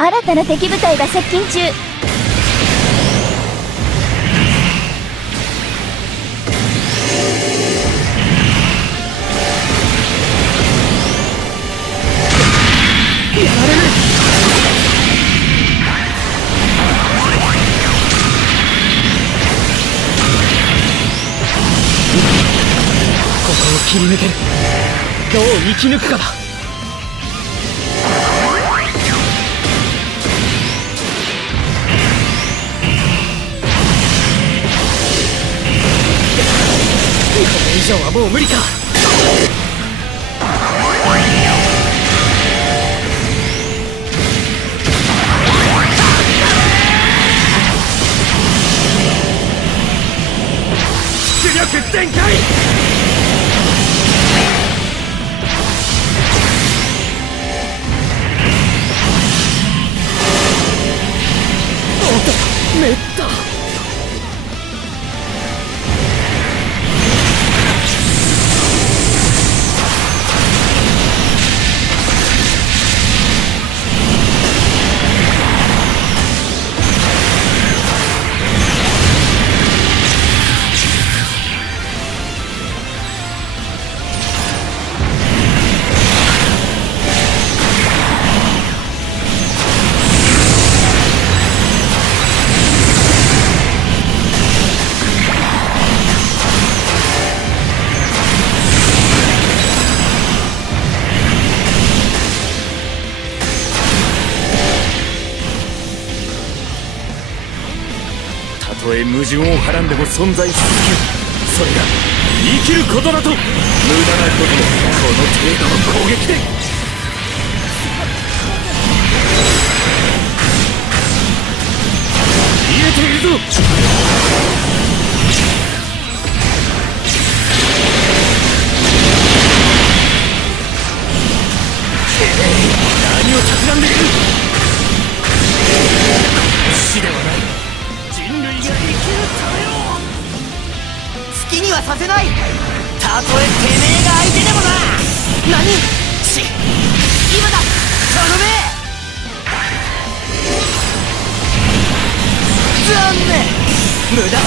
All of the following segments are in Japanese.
新たな敵部隊が接近中。やられる。ここを切り抜ける。どう生き抜くかだ。これ以上はもう無理か。出力全開。おっと、めった。たとえ矛盾をはらんでも存在し続ける、それが生きることだと。無駄なこともこの程度の攻撃で。見えているぞ。何を企んでいる。死ではない、人類が生きるためを。好きにはさせない。たとえてめえが相手でもな。何。今だ、頼め。残念、無駄だ。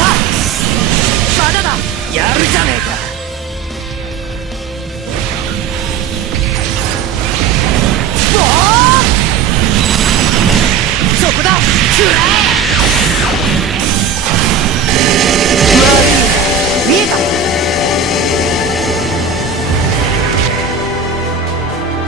まだだ、やるじゃねえか。おお、そこだ、食らえ。